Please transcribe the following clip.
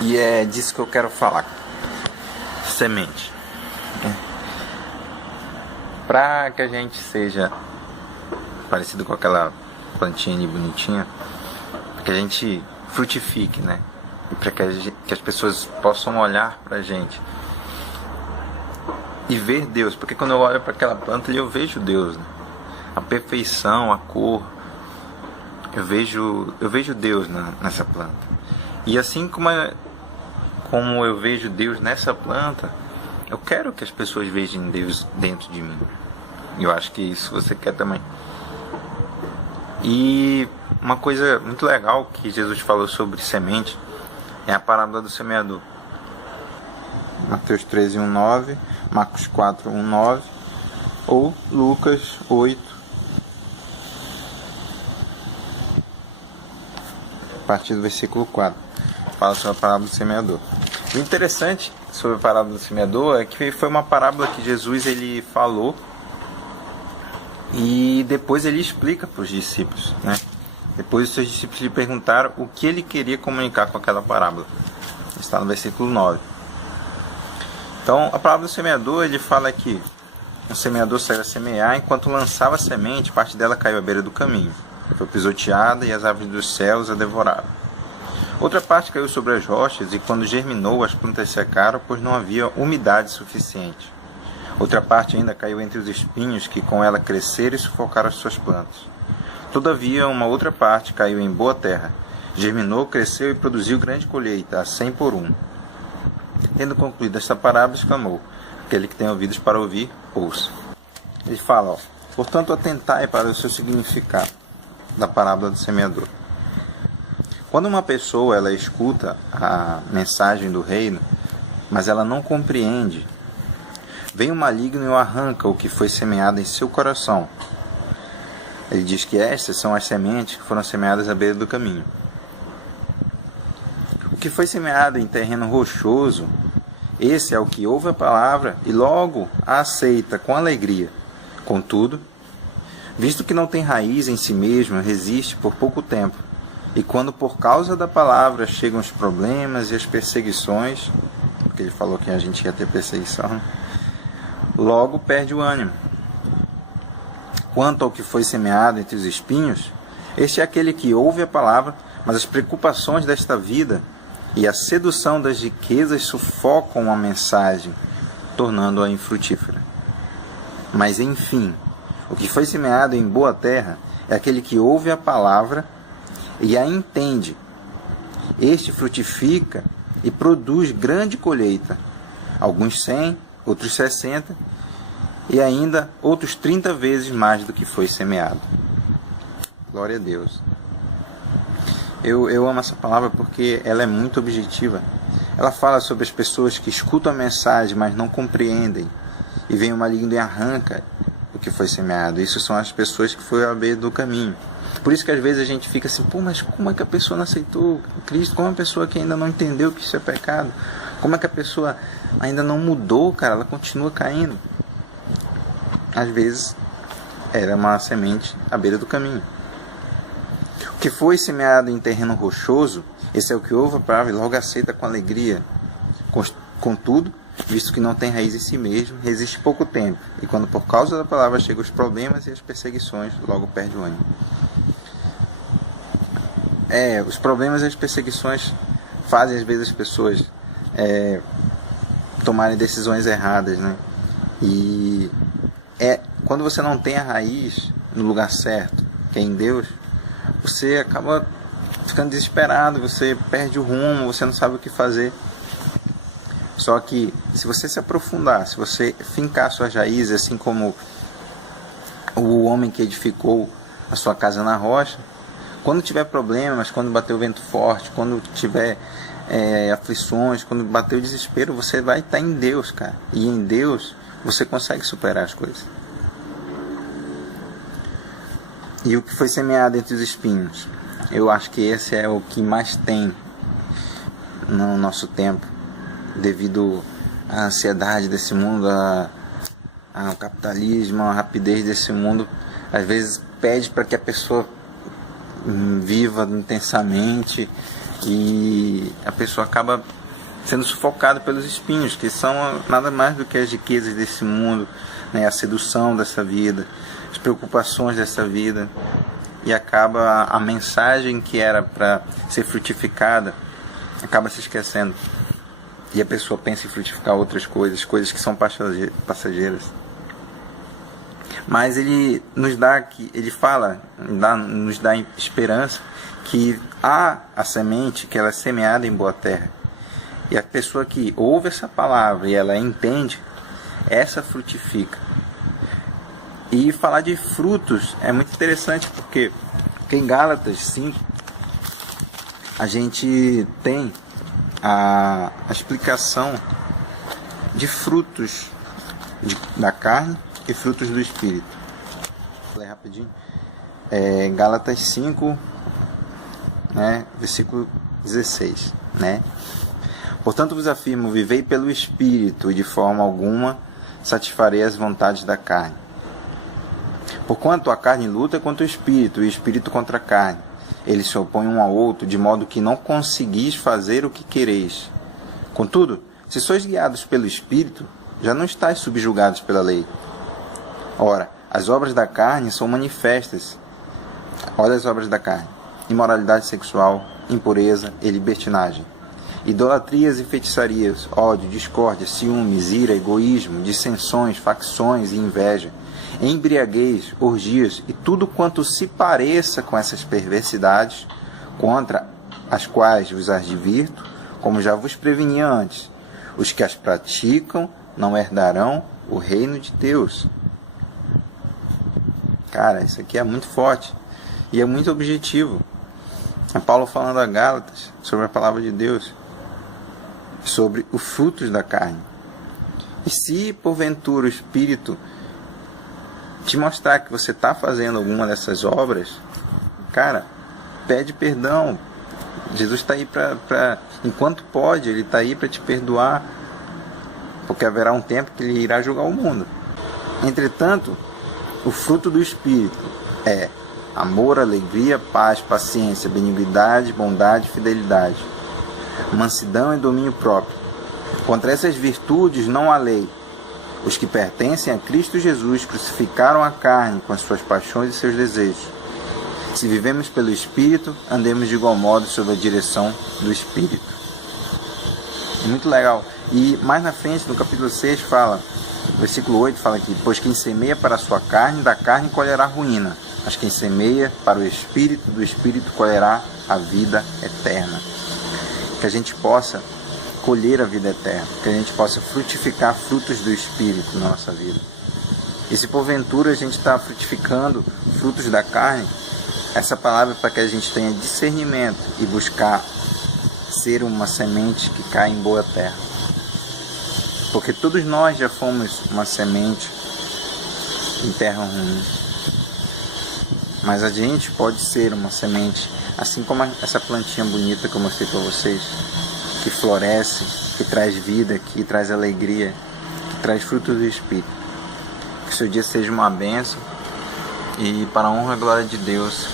E é disso que eu quero falar. Semente. Para que a gente seja parecido com aquela plantinha ali bonitinha, para que a gente frutifique, né? E para que as pessoas possam olhar pra gente e ver Deus. Porque quando eu olho para aquela planta eu vejo Deus, né? A perfeição, a cor. Eu vejo Deus nessa planta. E assim como eu vejo Deus nessa planta, eu quero que as pessoas vejam Deus dentro de mim. E eu acho que isso você quer também. E uma coisa muito legal que Jesus falou sobre semente é a parábola do semeador. Mateus 13:1-9, Marcos 4:1-9 ou Lucas 8, a partir do versículo 4. Fala sobre a parábola do semeador. O interessante sobre a parábola do semeador é que foi uma parábola que Jesus ele falou e depois ele explica para os discípulos, né? Depois os seus discípulos lhe perguntaram o que ele queria comunicar com aquela parábola. Está no versículo 9. Então, a parábola do semeador, ele fala que o semeador saiu a semear, enquanto lançava a semente, parte dela caiu à beira do caminho. Foi pisoteada e as aves dos céus a devoraram. Outra parte caiu sobre as rochas e quando germinou as plantas secaram, pois não havia umidade suficiente. Outra parte ainda caiu entre os espinhos que com ela cresceram e sufocaram as suas plantas. Todavia, uma outra parte caiu em boa terra. Germinou, cresceu e produziu grande colheita, a 100 por 1. Tendo concluído esta parábola, exclamou: aquele que tem ouvidos para ouvir, ouça. Ele fala, portanto, atentai para o seu significado da parábola do semeador. Quando uma pessoa ela escuta a mensagem do reino, mas ela não compreende, vem o maligno e o arranca o que foi semeado em seu coração. Ele diz que estas são as sementes que foram semeadas à beira do caminho. O que foi semeado em terreno rochoso, esse é o que ouve a palavra e logo a aceita com alegria. Contudo, visto que não tem raiz em si mesmo, resiste por pouco tempo. E quando por causa da palavra chegam os problemas e as perseguições, porque ele falou que a gente ia ter perseguição, logo perde o ânimo. Quanto ao que foi semeado entre os espinhos, este é aquele que ouve a palavra, mas as preocupações desta vida e a sedução das riquezas sufocam a mensagem, tornando-a infrutífera. Mas enfim, o que foi semeado em boa terra é aquele que ouve a palavra e a entende. Este frutifica e produz grande colheita, alguns 100, outros 60 e ainda outros 30 vezes mais do que foi semeado. Glória a Deus. Eu amo essa palavra porque ela é muito objetiva. Ela fala sobre as pessoas que escutam a mensagem, mas não compreendem, e vem o maligno e arranca o que foi semeado. Isso são as pessoas que foram à beira do caminho. Por isso que às vezes a gente fica assim, mas como é que a pessoa não aceitou Cristo? Como é a pessoa que ainda não entendeu que isso é pecado? Como é que a pessoa ainda não mudou, cara? Ela continua caindo. Às vezes era uma semente à beira do caminho. O que foi semeado em terreno rochoso, esse é o que ouve a palavra e logo aceita com alegria. Contudo, visto que não tem raiz em si mesmo, resiste pouco tempo. E quando por causa da palavra chegam os problemas e as perseguições, logo perde o ânimo. Os problemas e as perseguições fazem às vezes as pessoas tomarem decisões erradas, né? E quando você não tem a raiz no lugar certo, que é em Deus, você acaba ficando desesperado, você perde o rumo, você não sabe o que fazer. Só que se você se aprofundar, se você fincar suas raízes, assim como o homem que edificou a sua casa na rocha, quando tiver problemas, quando bater o vento forte, quando tiver aflições, quando bater o desespero, você vai estar em Deus, cara. E em Deus você consegue superar as coisas. E o que foi semeado entre os espinhos? Eu acho que esse é o que mais tem no nosso tempo, devido à ansiedade desse mundo, ao capitalismo, à rapidez desse mundo. Às vezes pede para que a pessoa viva intensamente e a pessoa acaba sendo sufocada pelos espinhos, que são nada mais do que as riquezas desse mundo, né? A sedução dessa vida, as preocupações dessa vida, e acaba a mensagem que era para ser frutificada, acaba se esquecendo, e a pessoa pensa em frutificar outras coisas, coisas que são passageiras. Mas ele nos dá aqui, ele fala, nos dá esperança que há a semente, que ela é semeada em boa terra. E a pessoa que ouve essa palavra e ela entende, essa frutifica. E falar de frutos é muito interessante, porque em Gálatas 5 a gente tem a explicação de frutos da carne e frutos do Espírito. Vou ler rapidinho. Gálatas 5, né, versículo 16, né? Portanto vos afirmo, vivei pelo Espírito, e de forma alguma satisfarei as vontades da carne. Porquanto a carne luta contra o Espírito, e o Espírito contra a carne. Eles se opõem um ao outro, de modo que não conseguis fazer o que quereis. Contudo, se sois guiados pelo Espírito, já não estáis subjugados pela lei. Ora, as obras da carne são manifestas. Olha as obras da carne: imoralidade sexual, impureza e libertinagem, idolatrias e feitiçarias, ódio, discórdia, ciúmes, ira, egoísmo, dissensões, facções e inveja, embriaguez, orgias e tudo quanto se pareça com essas perversidades, contra as quais vos advirto, como já vos preveni antes: os que as praticam não herdarão o reino de Deus. Cara, isso aqui é muito forte e é muito objetivo. É Paulo falando a Gálatas sobre a palavra de Deus, sobre os frutos da carne. E se porventura o Espírito te mostrar que você está fazendo alguma dessas obras, cara, pede perdão. Jesus está aí para, enquanto pode, Ele está aí para te perdoar, porque haverá um tempo que Ele irá julgar o mundo. Entretanto, o fruto do Espírito é amor, alegria, paz, paciência, benignidade, bondade, fidelidade, mansidão e domínio próprio. Contra essas virtudes não há lei. Os que pertencem a Cristo Jesus crucificaram a carne com as suas paixões e seus desejos. Se vivemos pelo Espírito, andemos de igual modo sob a direção do Espírito. É muito legal. E mais na frente, no capítulo 6, fala, versículo 8, fala aqui: pois quem semeia para a sua carne, da carne colherá ruína, mas quem semeia para o Espírito, do Espírito colherá a vida eterna. Que a gente possa colher a vida eterna, que a gente possa frutificar frutos do Espírito na nossa vida. E se porventura a gente está frutificando frutos da carne, essa palavra é para que a gente tenha discernimento e buscar ser uma semente que cai em boa terra. Porque todos nós já fomos uma semente em terra ruim. Mas a gente pode ser uma semente, assim como essa plantinha bonita que eu mostrei para vocês, que floresce, que traz vida, que traz alegria, que traz frutos do Espírito. Que o seu dia seja uma bênção e para a honra e glória de Deus.